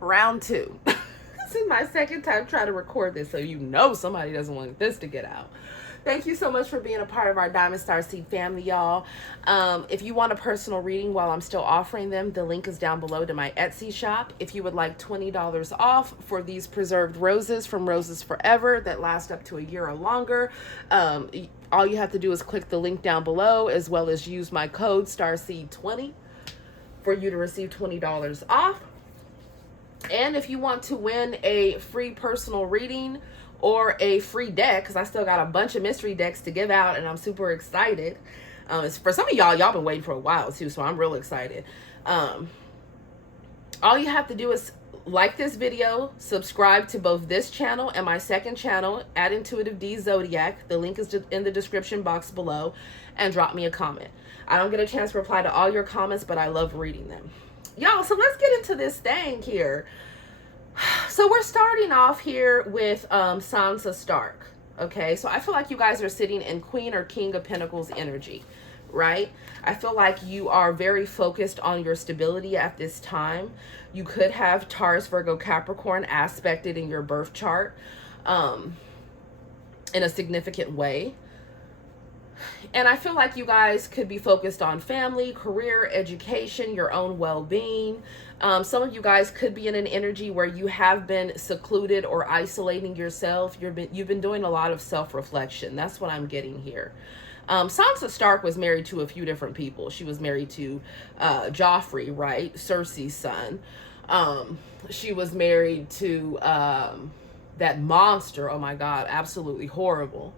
round 2. This is my second time trying to record this, so you know somebody doesn't want this to get out. Thank you so much for being a part of our Diamond Star Seed family, y'all. If you want a personal reading while I'm still offering them, the link is down below to my Etsy shop. If you would like $20 off for these preserved roses from Roses Forever that last up to a year or longer, all you have to do is click the link down below, as well as use my code STARSEED20 for you to receive $20 off. And if you want to win a free personal reading or a free deck, because I still got a bunch of mystery decks to give out and I'm super excited. For some of y'all been waiting for a while too, so I'm real excited. All you have to do is like this video, subscribe to both this channel and my second channel at Intuitive D Zodiac. The link is in the description box below, and drop me a comment. I don't get a chance to reply to all your comments, but I love reading them. Y'all, so let's get into this thing here. So we're starting off here with Sansa Stark. Okay, so I feel like you guys are sitting in Queen or King of Pentacles energy, right? I feel like you are very focused on your stability at this time. You could have Taurus, Virgo, Capricorn aspected in your birth chart in a significant way. And I feel like you guys could be focused on family, career, education, your own well-being. Some of you guys could be in an energy where you have been secluded or isolating yourself. You've been doing a lot of self-reflection. That's what I'm getting here. Sansa Stark was married to a few different people. She was married to Joffrey, right? Cersei's son. She was married to that monster. Oh my God, absolutely horrible.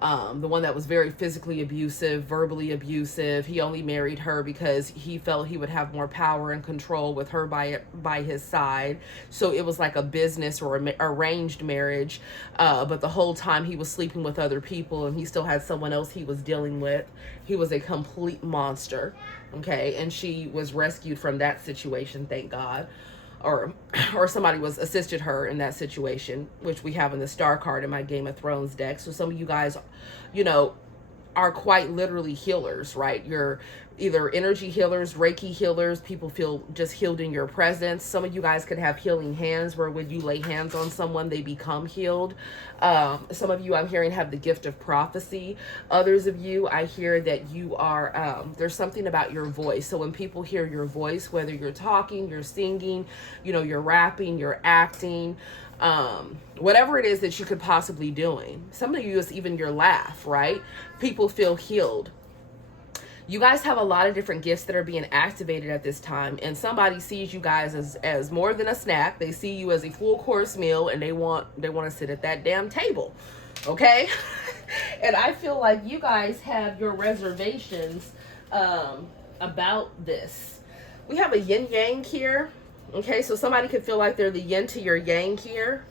The one that was very physically abusive, verbally abusive. He only married her because he felt he would have more power and control with her by his side. So it was like a business or arranged marriage. But the whole time he was sleeping with other people and he still had someone else he was dealing with. He was a complete monster. Okay. And she was rescued from that situation, thank God. Or somebody assisted her in that situation, which we have in the star card in my Game of Thrones deck. So some of you guys, you know, are quite literally healers, right? You're either energy healers, Reiki healers. People feel just healed in your presence. Some of you guys could have healing hands where when you lay hands on someone, they become healed. Some of you I'm hearing have the gift of prophecy. Others of you, I hear that you are, there's something about your voice. So when people hear your voice, whether you're talking, you're singing, you know, you're rapping, you're acting, whatever it is that you could possibly doing. Some of you is even your laugh, right? People feel healed. You guys have a lot of different gifts that are being activated at this time, and somebody sees you guys as more than a snack. They see you as a full course meal, and they want to sit at that damn table. Okay? And I feel like you guys have your reservations about this. We have a yin yang here. Okay, so somebody could feel like they're the yin to your yang here.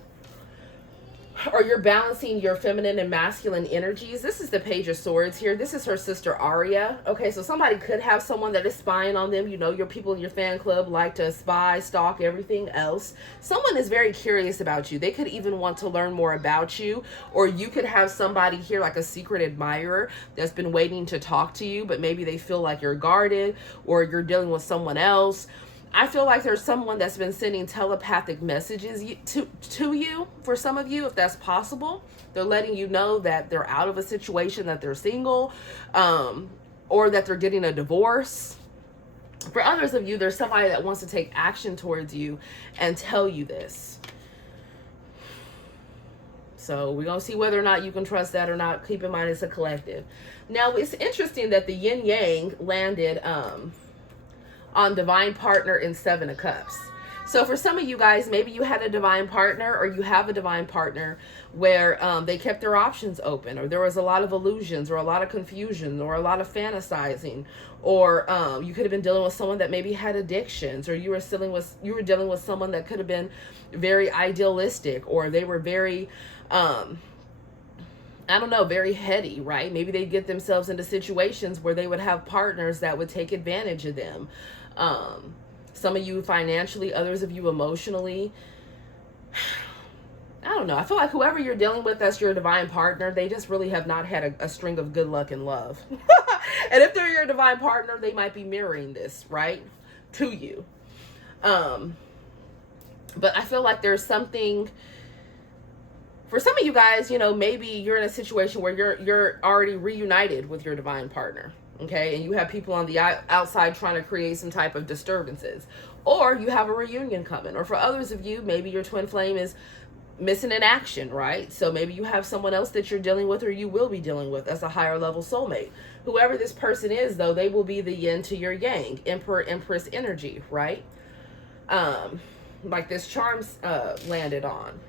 Or you're balancing your feminine and masculine energies. This is the Page of Swords here. This is her sister Arya. Okay, so somebody could have someone that is spying on them. You know, your people in your fan club like to spy, stalk, everything else. Someone is very curious about you. They could even want to learn more about you. Or you could have somebody here like a secret admirer that's been waiting to talk to you, but maybe they feel like you're guarded or you're dealing with someone else. I feel like there's someone that's been sending telepathic messages to you, for some of you, if that's possible. They're letting you know that they're out of a situation, that they're single, or that they're getting a divorce. For others of you, there's somebody that wants to take action towards you and tell you this. So we're going to see whether or not you can trust that or not. Keep in mind it's a collective. Now, it's interesting that the yin yang landed on divine partner in 7 of Cups. So for some of you guys, maybe you had a divine partner or you have a divine partner where they kept their options open, or there was a lot of illusions or a lot of confusion or a lot of fantasizing, or you could have been dealing with someone that maybe had addictions, or you were dealing with someone that could have been very idealistic, or they were very very heady, right? Maybe they get themselves into situations where they would have partners that would take advantage of them. Some of you financially, others of you emotionally. I don't know. I feel like whoever you're dealing with as your divine partner, they just really have not had a string of good luck and love. And if they're your divine partner, they might be mirroring this, right, to you. But I feel like there's something for some of you guys, maybe you're in a situation where you're already reunited with your divine partner, okay, and you have people on the outside trying to create some type of disturbances, or you have a reunion coming. Or for others of you, maybe your twin flame is missing in action, right? So maybe you have someone else that you're dealing with, or you will be dealing with, as a higher level soulmate. Whoever this person is, though, they will be the yin to your yang, emperor empress energy, right? Like this charms landed on.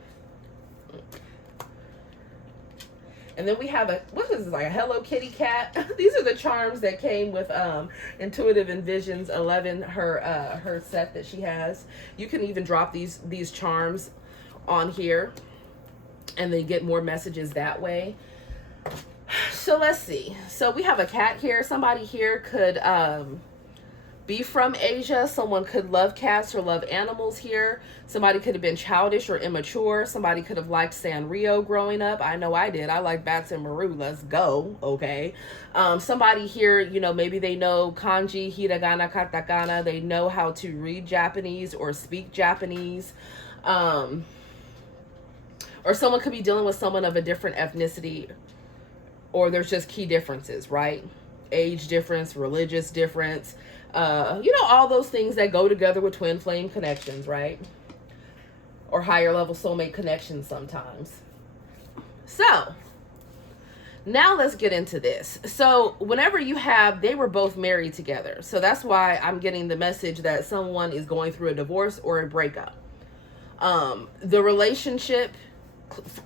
And then we have what is this, like a Hello Kitty cat? These are the charms that came with Intuitive Envisions 11, her set that she has. You can even drop these charms on here and then get more messages that way. So let's see. So we have a cat here. Somebody here could be from Asia. Someone could love cats or love animals here. Somebody could have been childish or immature. Somebody could have liked Sanrio growing up. I know I did. I like bats and maru. Let's go. Okay. Somebody here, maybe they know kanji, hiragana, katakana. They know how to read Japanese or speak Japanese. Or someone could be dealing with someone of a different ethnicity, or there's just key differences, right? Age difference, religious difference, all those things that go together with twin flame connections, right? Or higher level soulmate connections sometimes. So now let's get into this. So whenever they were both married together. So that's why I'm getting the message that someone is going through a divorce or a breakup. The relationship,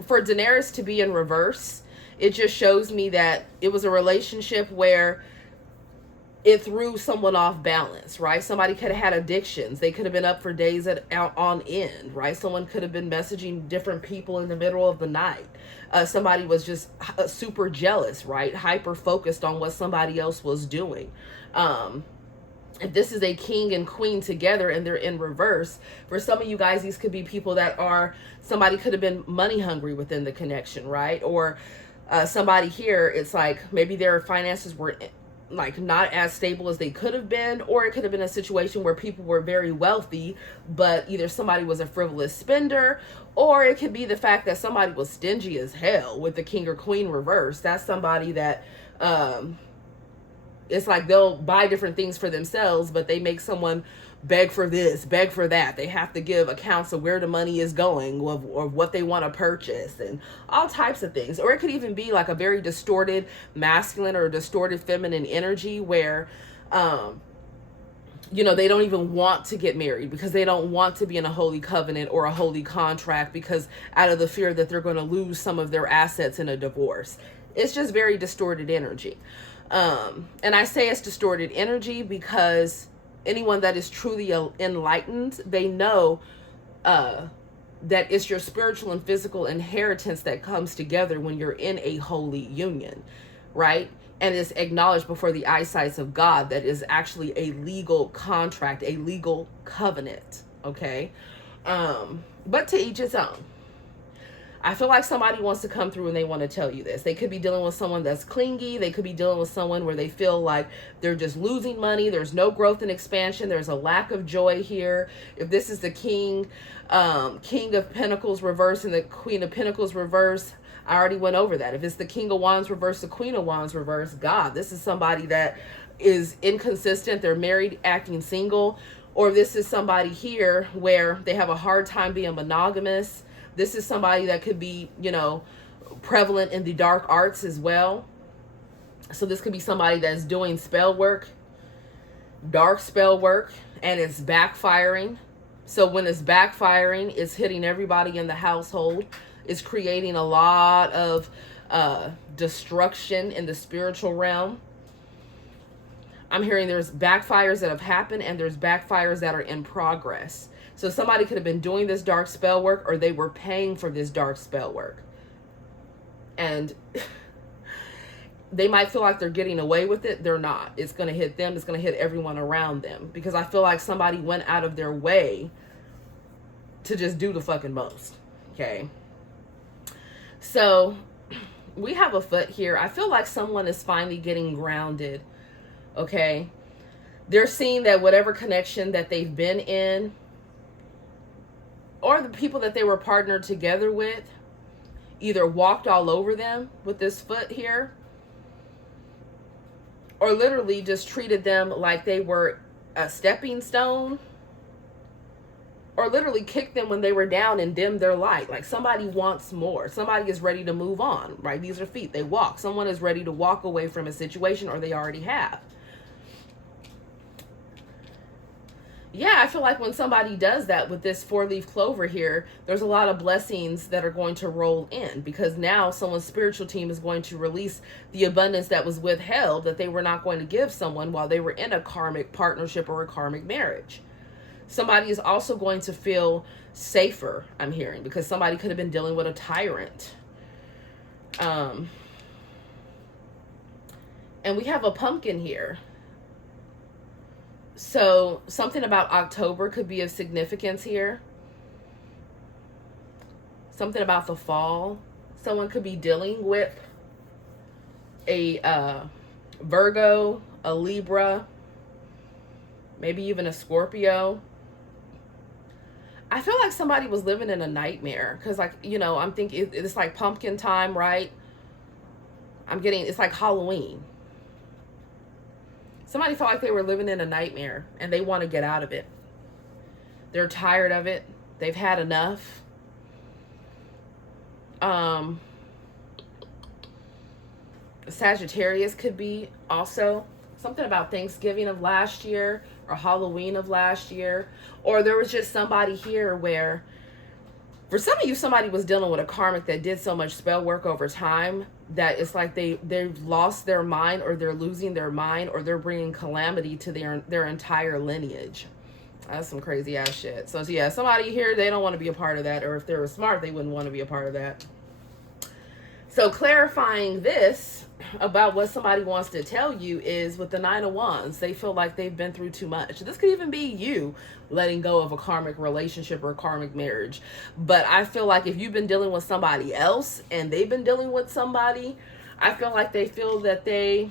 for Daenerys to be in reverse, it just shows me that it was a relationship where it threw someone off balance, right? Somebody could have had addictions. They could have been up for days on end, right? Someone could have been messaging different people in the middle of the night. Somebody was just super jealous, right? Hyper focused on what somebody else was doing. If this is a king and queen together and they're in reverse, for some of you guys, these could be people that somebody could have been money hungry within the connection, right? Or somebody here, it's like maybe their finances were like not as stable as they could have been, or it could have been a situation where people were very wealthy, but either somebody was a frivolous spender, or it could be the fact that somebody was stingy as hell with the king or queen reverse. That's somebody that it's like they'll buy different things for themselves, but they make someone beg for this, beg for that. They have to give accounts of where the money is going, or what they want to purchase, and all types of things. Or it could even be like a very distorted masculine or distorted feminine energy where, they don't even want to get married because they don't want to be in a holy covenant or a holy contract, because out of the fear that they're going to lose some of their assets in a divorce. It's just very distorted energy. And I say it's distorted energy because anyone that is truly enlightened, they know that it's your spiritual and physical inheritance that comes together when you're in a holy union, right? And it's acknowledged before the eyesight of God that is actually a legal contract, a legal covenant, okay? But to each his own. I feel like somebody wants to come through and they want to tell you this. They could be dealing with someone that's clingy. They could be dealing with someone where they feel like they're just losing money. There's no growth and expansion. There's a lack of joy here. If this is the King of Pentacles reverse and the Queen of Pentacles reverse, I already went over that. If it's the King of Wands reverse, the Queen of Wands reverse, God, this is somebody that is inconsistent. They're married, acting single. Or this is somebody here where they have a hard time being monogamous. This is somebody that could be, prevalent in the dark arts as well. So this could be somebody that's doing spell work, dark spell work, and it's backfiring. So when it's backfiring, it's hitting everybody in the household. It's creating a lot of destruction in the spiritual realm. I'm hearing there's backfires that have happened and there's backfires that are in progress. So somebody could have been doing this dark spell work, or they were paying for this dark spell work. And they might feel like they're getting away with it. They're not. It's going to hit them. It's going to hit everyone around them. Because I feel like somebody went out of their way to just do the fucking most. Okay. So we have a foot here. I feel like someone is finally getting grounded. Okay. They're seeing that whatever connection that they've been in, or the people that they were partnered together with either walked all over them with this foot here, or literally just treated them like they were a stepping stone, or literally kicked them when they were down and dimmed their light. Like somebody wants more. Somebody is ready to move on, right? These are feet. They walk. Someone is ready to walk away from a situation, or they already have. Yeah, I feel like when somebody does that with this 4-leaf clover here, there's a lot of blessings that are going to roll in, because now someone's spiritual team is going to release the abundance that was withheld, that they were not going to give someone while they were in a karmic partnership or a karmic marriage. Somebody is also going to feel safer, I'm hearing, because somebody could have been dealing with a tyrant. And we have a pumpkin here. So something about October could be of significance here. Something about the fall. Someone could be dealing with a Virgo, a Libra, maybe even a Scorpio. I feel like somebody was living in a nightmare, because, like, you know, I'm thinking it's like pumpkin time, right? It's like Halloween. Somebody felt like they were living in a nightmare and they want to get out of it. They're tired of it. They've had enough. Sagittarius could be also something about Thanksgiving of last year or Halloween of last year. Or there was just somebody here where, for some of you, somebody was dealing with a karmic that did so much spell work over time that it's like they've lost their mind, or they're losing their mind, or they're bringing calamity to their entire lineage. That's some crazy ass shit. So yeah, somebody here, they don't want to be a part of that, or if they were smart, they wouldn't want to be a part of that. So clarifying this about what somebody wants to tell you is with the 9 of Wands, they feel like they've been through too much. This could even be you letting go of a karmic relationship or a karmic marriage. But I feel like if you've been dealing with somebody else and they've been dealing with somebody, I feel like they feel that they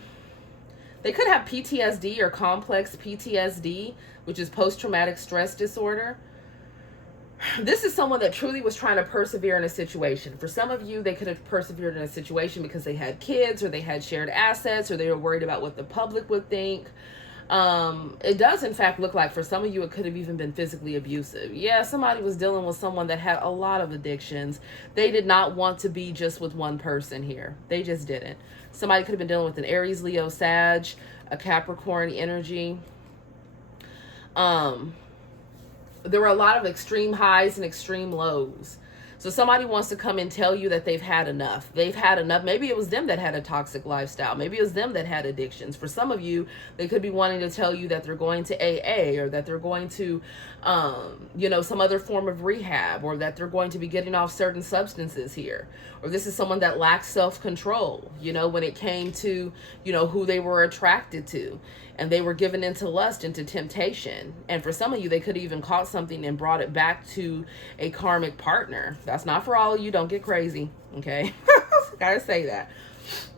could have PTSD or complex PTSD, which is post-traumatic stress disorder. This is someone that truly was trying to persevere in a situation. For some of you, they could have persevered in a situation because they had kids, or they had shared assets, or they were worried about what the public would think. It does, in fact, look like for some of you, it could have even been physically abusive. Yeah, somebody was dealing with someone that had a lot of addictions. They did not want to be just with one person here. They just didn't. Somebody could have been dealing with an Aries, Leo, Sag, a Capricorn energy. There were a lot of extreme highs and extreme lows. So somebody wants to come and tell you that they've had enough. They've had enough. Maybe it was them that had a toxic lifestyle. Maybe it was them that had addictions. For some of you, they could be wanting to tell you that they're going to AA, or that they're going to, some other form of rehab, or that they're going to be getting off certain substances here. Or this is someone that lacks self-control, when it came to, who they were attracted to. And they were given into lust, into temptation. And for some of you, they could have even caught something and brought it back to a karmic partner. That's not for all of you. Don't get crazy. Okay. Gotta say that.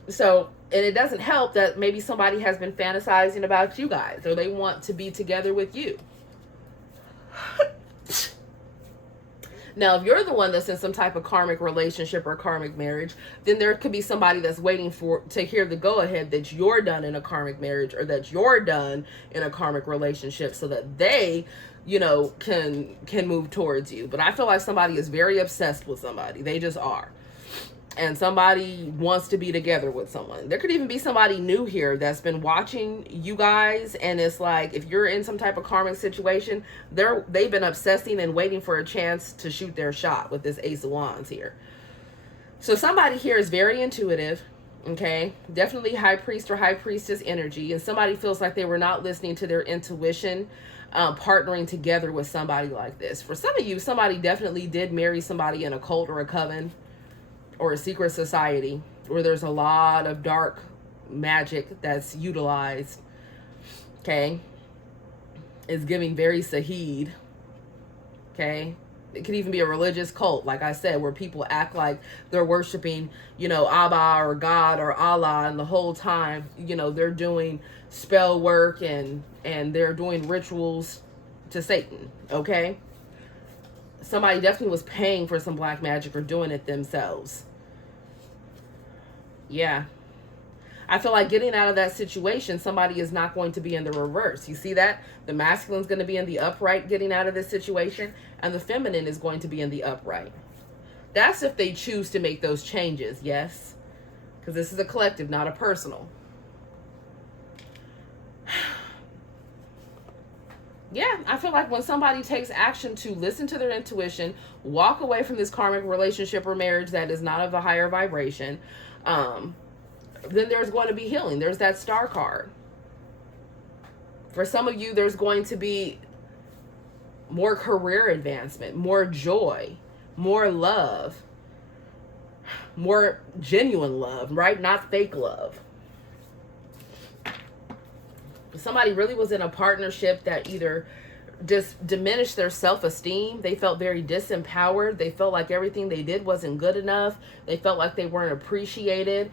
So, and it doesn't help that maybe somebody has been fantasizing about you guys, or they want to be together with you. Now, if you're the one that's in some type of karmic relationship or karmic marriage, then there could be somebody that's waiting to hear the go-ahead that you're done in a karmic marriage, or that you're done in a karmic relationship, so that they, can move towards you. But I feel like somebody is very obsessed with somebody. They just are. And somebody wants to be together with someone. There could even be somebody new here that's been watching you guys, and it's like, if you're in some type of karmic situation, they've been obsessing and waiting for a chance to shoot their shot with this Ace of Wands here. So somebody here is very intuitive, okay? Definitely High Priest or High Priestess energy, and somebody feels like they were not listening to their intuition, partnering together with somebody like this. For some of you, somebody definitely did marry somebody in a cult or a coven, or a secret society, where there's a lot of dark magic that's utilized. Okay. It's giving very Sahid. Okay. It could even be a religious cult, like I said, where people act like they're worshiping, Abba or God or Allah, and the whole time, they're doing spell work and they're doing rituals to Satan. Okay. somebody definitely was paying for some black magic or doing it themselves. Yeah. I feel like getting out of that situation, somebody is not going to be in the reverse. You see that? The masculine's going to be in the upright getting out of this situation, and the feminine is going to be in the upright. That's if they choose to make those changes, yes? Because this is a collective, not a personal. Yeah, I feel like when somebody takes action to listen to their intuition, walk away from this karmic relationship or marriage that is not of a higher vibration, then there's going to be healing. There's that star card. For some of you, there's going to be more career advancement, more joy, more love, more genuine love, right? Not fake love. Somebody really was in a partnership that either just diminished their self-esteem. They felt very disempowered. They felt like everything they did wasn't good enough. They felt like they weren't appreciated.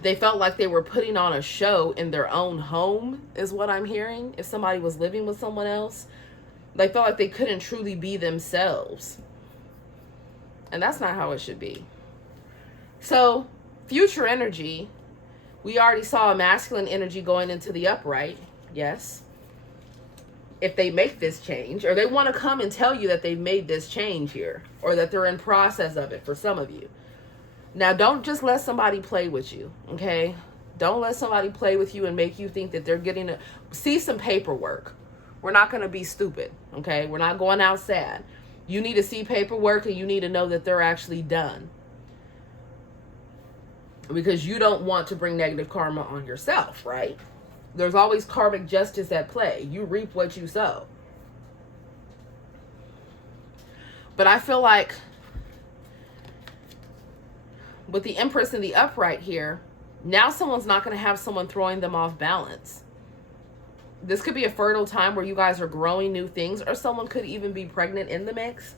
They felt like they were putting on a show in their own home, is what I'm hearing. If somebody was living with someone else, they felt like they couldn't truly be themselves. And that's not how it should be. So, future energy, we already saw a masculine energy going into the upright. Yes. If they make this change, or they want to come and tell you that they've made this change here, or that they're in process of it for some of you. Now, don't just let somebody play with you, okay? Don't let somebody play with you and make you think that they're getting to see some paperwork. We're not going to be stupid, okay? We're not going out sad. You need to see paperwork, and you need to know that they're actually done. Because you don't want to bring negative karma on yourself, right? There's always karmic justice at play. You reap what you sow. But I feel like with the Empress in the upright here, now someone's not going to have someone throwing them off balance. This could be a fertile time where you guys are growing new things, or someone could even be pregnant in the mix.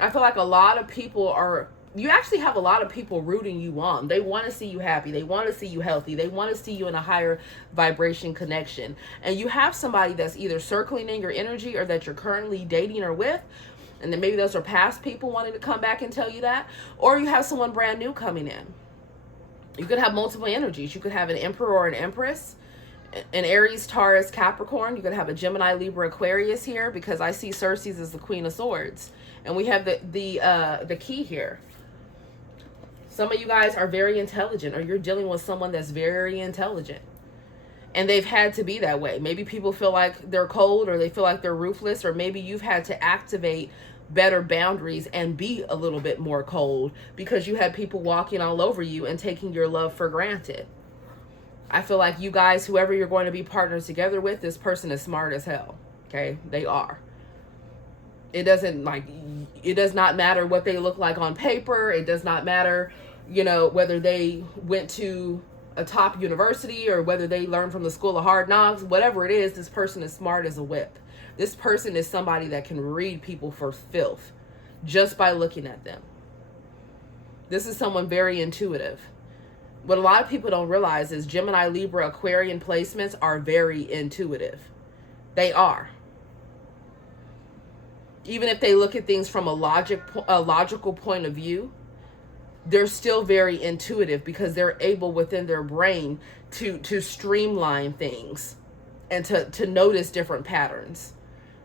I feel like a lot of people are, you actually have a lot of people rooting you on. They want to see you happy. They want to see you healthy. They want to see you in a higher vibration connection. And you have somebody that's either circling in your energy, or that you're currently dating or with. And then maybe those are past people wanting to come back and tell you that. Or you have someone brand new coming in. You could have multiple energies. You could have an Emperor or an Empress, an Aries, Taurus, Capricorn. You could have a Gemini, Libra, Aquarius here, because I see Cersei's as the Queen of Swords. And we have the key here. Some of you guys are very intelligent, or you're dealing with someone that's very intelligent. And they've had to be that way. Maybe people feel like they're cold, or they feel like they're ruthless, or maybe you've had to activate better boundaries and be a little bit more cold because you had people walking all over you and taking your love for granted. I feel like you guys, whoever you're going to be partners together with, this person is smart as hell. Okay? They are. It does not matter what they look like on paper. It does not matter, whether they went to a top university or whether they learned from the school of hard knocks. Whatever it is, this person is smart as a whip. This person is somebody that can read people for filth just by looking at them. This is someone very intuitive. What a lot of people don't realize is Gemini, Libra, Aquarian placements are very intuitive. They are. Even if they look at things from a logical point of view, they're still very intuitive because they're able within their brain to streamline things and to notice different patterns.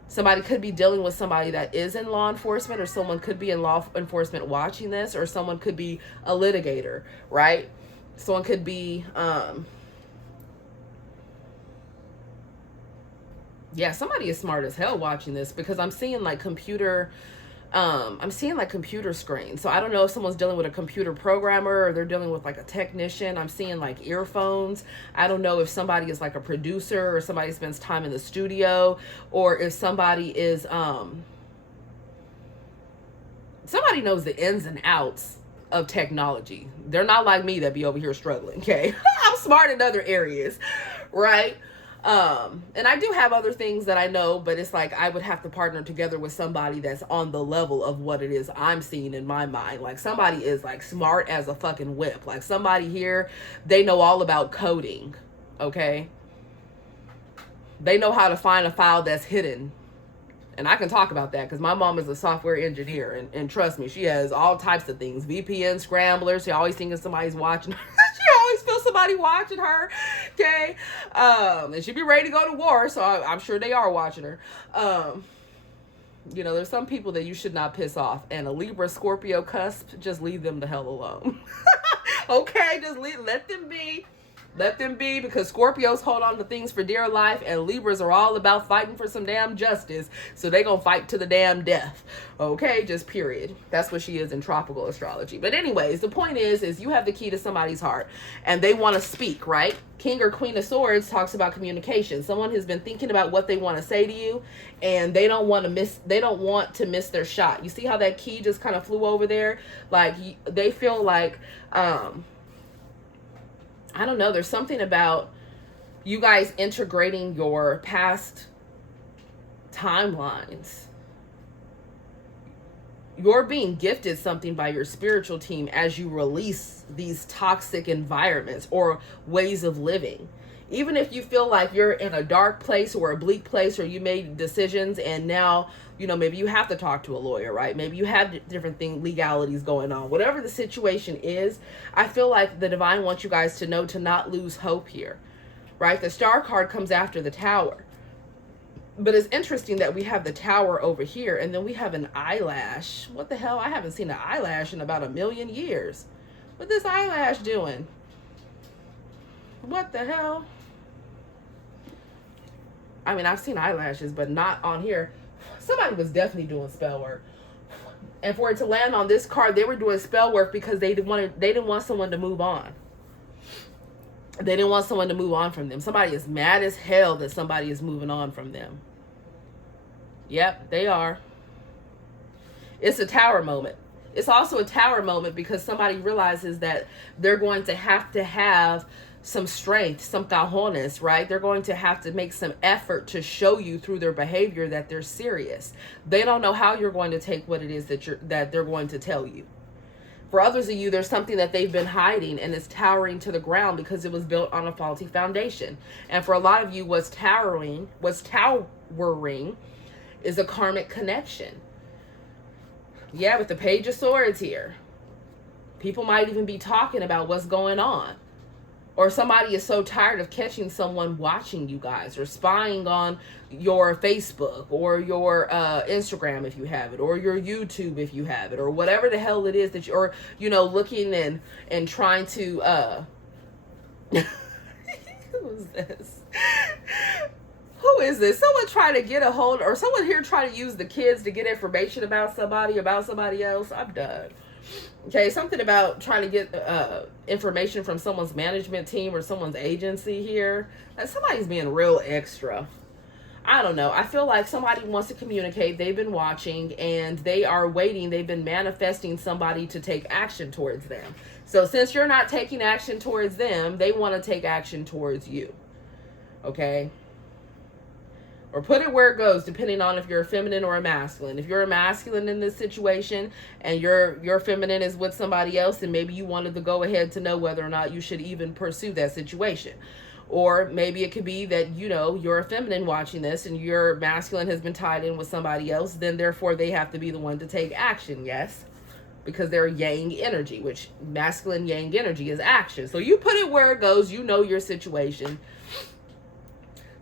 Somebody could be dealing with somebody that is in law enforcement, or someone could be in law enforcement watching this, or someone could be a litigator, right? Someone could be, somebody is smart as hell watching this, because I'm seeing like computer screens. So I don't know if someone's dealing with a computer programmer, or they're dealing with like a technician. I'm seeing like earphones. I don't know if somebody is like a producer, or somebody spends time in the studio, or if somebody is, somebody knows the ins and outs of technology. They're not like me that be over here struggling, okay? I'm smart in other areas, right? And I do have other things that I know, but it's like I would have to partner together with somebody that's on the level of what it is I'm seeing in my mind. Like somebody is like smart as a fucking whip. Like somebody here, they know all about coding, okay? They know how to find a file that's hidden And I can talk about that because my mom is a software engineer. And trust me, she has all types of things. VPN scramblers. She always thinking somebody's watching her. She always feels somebody watching her. Okay. And she be ready to go to war. So I'm sure they are watching her. You know, there's some people that you should not piss off. And a Libra Scorpio cusp, just leave them the hell alone. Okay, just let them be. Let them be, because Scorpios hold on to things for dear life, and Libras are all about fighting for some damn justice. So they gonna fight to the damn death. Okay, just period. That's what she is in tropical astrology. But anyways, the point is you have the key to somebody's heart, and they want to speak, right? King or Queen of Swords talks about communication. Someone has been thinking about what they want to say to you, and they don't want to miss their shot. You see how that key just kind of flew over there? Like, they feel like, I don't know, there's something about you guys integrating your past timelines. You're being gifted something by your spiritual team as you release these toxic environments or ways of living. Even if you feel like you're in a dark place or a bleak place, or you made decisions and now, you know, maybe you have to talk to a lawyer, right? Maybe you have different legalities going on. Whatever the situation is, I feel like the divine wants you guys to know to not lose hope here, right? The Star card comes after the Tower. But it's interesting that we have the Tower over here, and then we have an eyelash. What the hell? I haven't seen an eyelash in about 1,000,000 years. What this eyelash doing? What the hell? I mean, I've seen eyelashes, but not on here. Somebody was definitely doing spell work. And for it to land on this card, they were doing spell work because they didn't want someone to move on. They didn't want someone to move on from them. Somebody is mad as hell that somebody is moving on from them. Yep, they are. It's a Tower moment. It's also a Tower moment because somebody realizes that they're going to have some strength, some cajones, right? They're going to have to make some effort to show you through their behavior that they're serious. They don't know how you're going to take what it is that they're going to tell you. For others of you, there's something that they've been hiding and it's towering to the ground because it was built on a faulty foundation. And for a lot of you, what's towering is a karmic connection. Yeah, with the Page of Swords here. People might even be talking about what's going on. Or somebody is so tired of catching someone watching you guys, or spying on your Facebook or your Instagram if you have it, or your YouTube if you have it, or whatever the hell it is that you're, you know, looking and trying to who's this? Who is this? Someone trying to get a hold, or someone here trying to use the kids to get information about somebody else. I'm done. Okay, something about trying to get information from someone's management team or someone's agency here. And somebody's being real extra. I don't know. I feel like somebody wants to communicate. They've been watching and they are waiting. They've been manifesting somebody to take action towards them. So since you're not taking action towards them, they want to take action towards you. Okay? Or put it where it goes, depending on if you're a feminine or a masculine. If you're a masculine in this situation and your feminine is with somebody else, then maybe you wanted to go ahead to know whether or not you should even pursue that situation. Or maybe it could be that, you know, you're a feminine watching this and your masculine has been tied in with somebody else. Then therefore they have to be the one to take action. Yes. Because they're yang energy, which masculine yang energy is action. So you put it where it goes. You know your situation.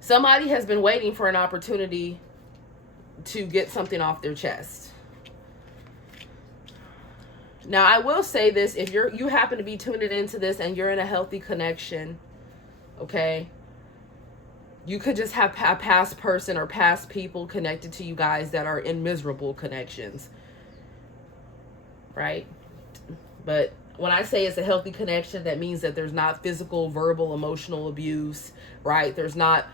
Somebody has been waiting for an opportunity to get something off their chest. Now, I will say this, if you happen to be tuning into this and you're in a healthy connection, okay, you could just have a past person or past people connected to you guys that are in miserable connections, right? But when I say it's a healthy connection, that means that there's not physical, verbal, emotional abuse, right? There's not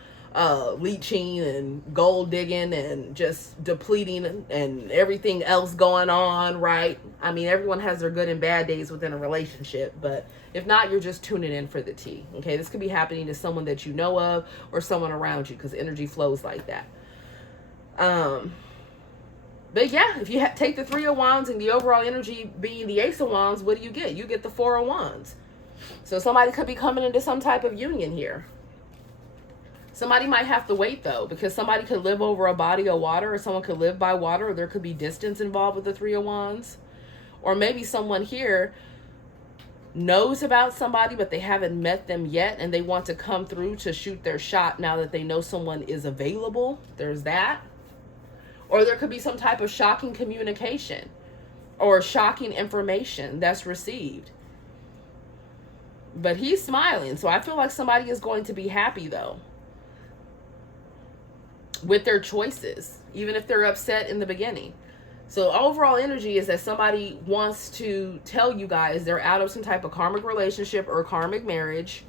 leeching and gold digging and just depleting and everything else going on, right? I mean, everyone has their good and bad days within a relationship, but if not, you're just tuning in for the tea, okay? This could be happening to someone that you know of or someone around you, because energy flows like that. But yeah, if you take the 3 of Wands and the overall energy being the Ace of Wands, what do you get? You get the 4 of Wands. So somebody could be coming into some type of union here. Somebody might have to wait though, because somebody could live over a body of water, or someone could live by water, or there could be distance involved with the Three of Wands. Or maybe someone here knows about somebody, but they haven't met them yet, and they want to come through to shoot their shot now that they know someone is available. There's that. Or there could be some type of shocking communication or shocking information that's received. But he's smiling, so I feel like somebody is going to be happy though with their choices, even if they're upset in the beginning. So overall energy is that somebody wants to tell you guys they're out of some type of karmic relationship or karmic marriage,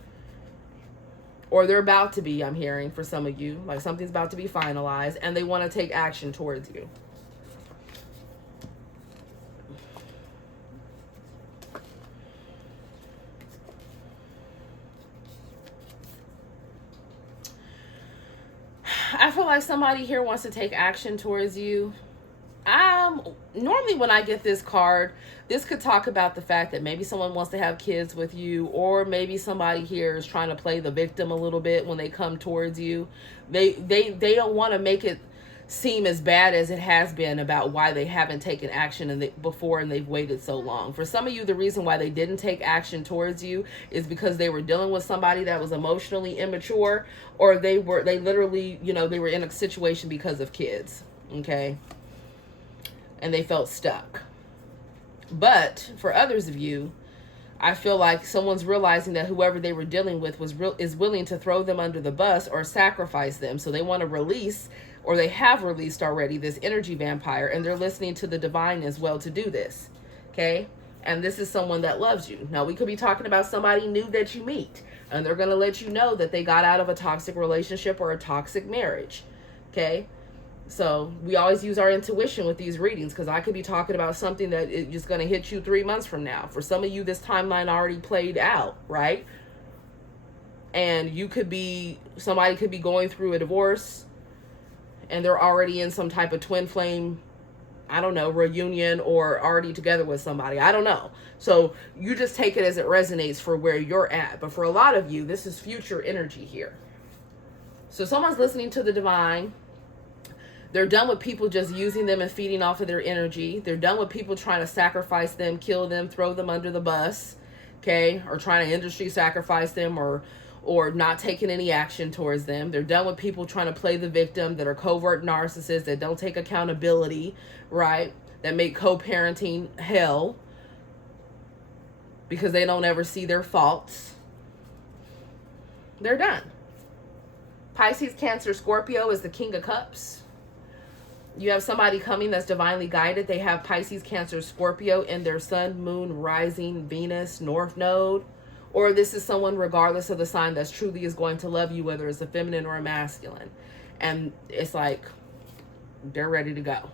or they're about to be, I'm hearing for some of you, like something's about to be finalized, and they want to take action towards you. I feel like somebody here wants to take action towards you. Normally when I get this card, this could talk about the fact that maybe someone wants to have kids with you, or maybe somebody here is trying to play the victim a little bit when they come towards you. They don't want to make it seem as bad as it has been about why they haven't taken action before and they've waited so long. For some of you, the reason why they didn't take action towards you is because they were dealing with somebody that was emotionally immature, or they literally, they were in a situation because of kids, okay? And they felt stuck. But for others of you, I feel like someone's realizing that whoever they were dealing with is willing to throw them under the bus or sacrifice them. So they want to release, or they have released already, this energy vampire, and they're listening to the divine as well to do this. Okay? And this is someone that loves you. Now, we could be talking about somebody new that you meet, and they're going to let you know that they got out of a toxic relationship or a toxic marriage. Okay? So we always use our intuition with these readings, because I could be talking about something that is just going to hit you 3 months from now. For some of you, this timeline already played out, right? And somebody could be going through a divorce, and they're already in some type of twin flame, I don't know, reunion, or already together with somebody. I don't know. So you just take it as it resonates for where you're at. But for a lot of you, this is future energy here. So someone's listening to the divine. They're done with people just using them and feeding off of their energy. They're done with people trying to sacrifice them, kill them, throw them under the bus, okay? Or trying to industry sacrifice them, or not taking any action towards them. They're done with people trying to play the victim, that are covert narcissists, that don't take accountability, right? That make co-parenting hell because they don't ever see their faults. They're done. Pisces, Cancer, Scorpio is the King of Cups. You have somebody coming that's divinely guided. They have Pisces, Cancer, Scorpio in their sun, moon, rising, Venus, North Node. Or this is someone, regardless of the sign, that's truly is going to love you, whether it's a feminine or a masculine. And it's like, they're ready to go.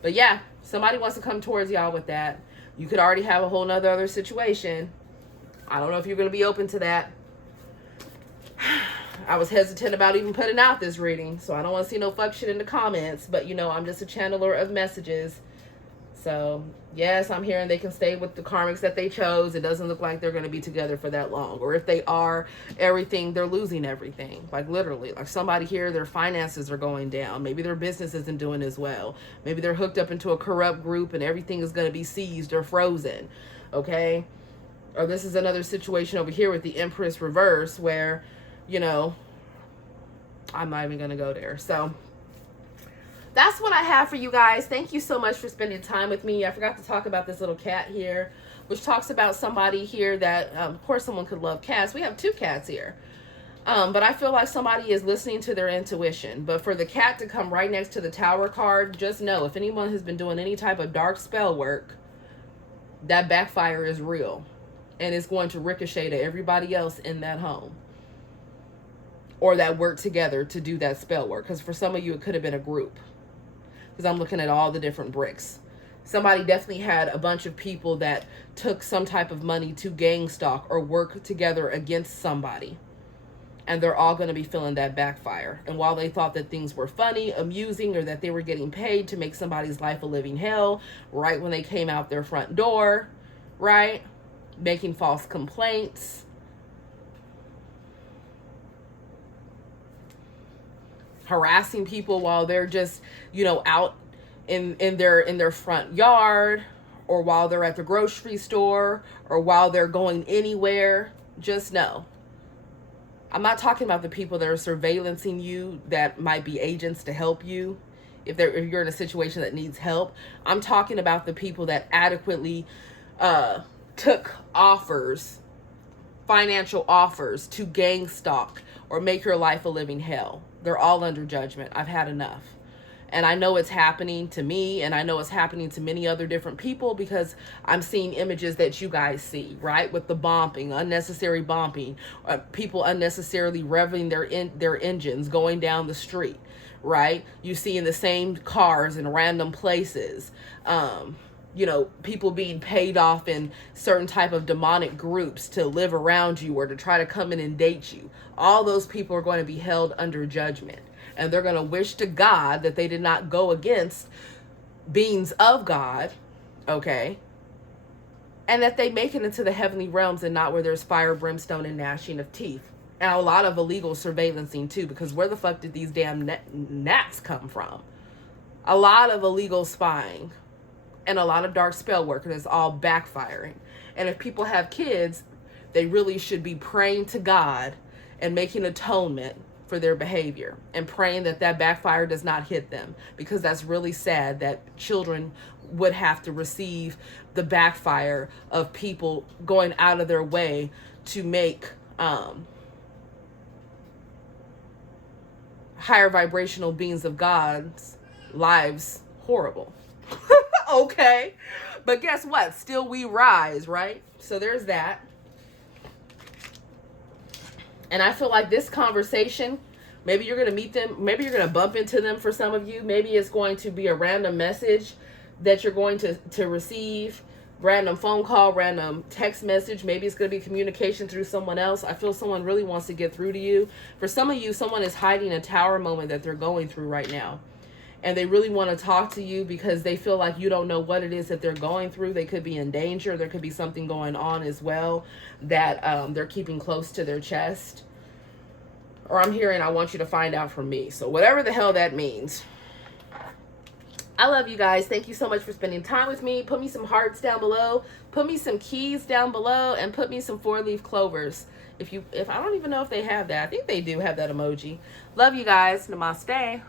But yeah, somebody wants to come towards y'all with that. You could already have a whole nother other situation. I don't know if you're going to be open to that. I was hesitant about even putting out this reading, so I don't want to see no fuck shit in the comments. But, I'm just a channeler of messages. So, yes, I'm hearing they can stay with the karmics that they chose. It doesn't look like they're going to be together for that long. Or if they are, they're losing everything. Like, literally. Like, somebody here, their finances are going down. Maybe their business isn't doing as well. Maybe they're hooked up into a corrupt group and everything is going to be seized or frozen. Okay? Or this is another situation over here with the Empress reverse where, I'm not even going to go there. So that's what I have for you guys. Thank you so much for spending time with me. I forgot to talk about this little cat here, which talks about somebody here that, of course, someone could love cats. We have 2 cats here. But I feel like somebody is listening to their intuition. But for the cat to come right next to the Tower card, just know if anyone has been doing any type of dark spell work, that backfire is real. And it's going to ricochet to everybody else in that home, or that work together to do that spell work. Because for some of you, it could have been a group. Because I'm looking at all the different bricks. Somebody definitely had a bunch of people that took some type of money to gang stalk or work together against somebody. And they're all going to be feeling that backfire. And while they thought that things were funny, amusing, or that they were getting paid to make somebody's life a living hell, right when they came out their front door, right? Making false complaints. harassing people while they're just, you know, out in their front yard, or while they're at the grocery store, or while they're going anywhere. Just know, I'm not talking about the people that are surveillancing you that might be agents to help you if you're in a situation that needs help. I'm talking about the people that adequately took offers, financial offers, to gang stalk or make your life a living hell. They're all under judgment. I've had enough. And I know it's happening to me, and I know it's happening to many other different people, because I'm seeing images that you guys see, right? With the bumping, unnecessary bumping, people unnecessarily revving their engines going down the street, right? You see in the same cars in random places, you know, people being paid off in certain type of demonic groups to live around you or to try to come in and date you. All those people are going to be held under judgment. And they're going to wish to God that they did not go against beings of God, okay? And that they make it into the heavenly realms and not where there's fire, brimstone, and gnashing of teeth. And a lot of illegal surveillancing too, because where the fuck did these damn gnats come from? A lot of illegal spying and a lot of dark spell work, and it's all backfiring. And if people have kids, they really should be praying to God and making atonement for their behavior and praying that that backfire does not hit them, because that's really sad that children would have to receive the backfire of people going out of their way to make higher vibrational beings of God's lives horrible. Okay, but guess what? Still we rise, right? So there's that. And I feel like this conversation, maybe you're going to meet them, maybe you're going to bump into them for some of you. Maybe it's going to be a random message that you're going to receive, random phone call, random text message. Maybe it's going to be communication through someone else. I feel someone really wants to get through to you. For some of you, someone is hiding a tower moment that they're going through right now. And they really want to talk to you because they feel like you don't know what it is that they're going through. They could be in danger. There could be something going on as well that they're keeping close to their chest. Or I'm hearing, I want you to find out from me. So whatever the hell that means. I love you guys. Thank you so much for spending time with me. Put me some hearts down below. Put me some keys down below. And put me some 4-leaf clovers. If I don't even know if they have that. I think they do have that emoji. Love you guys. Namaste.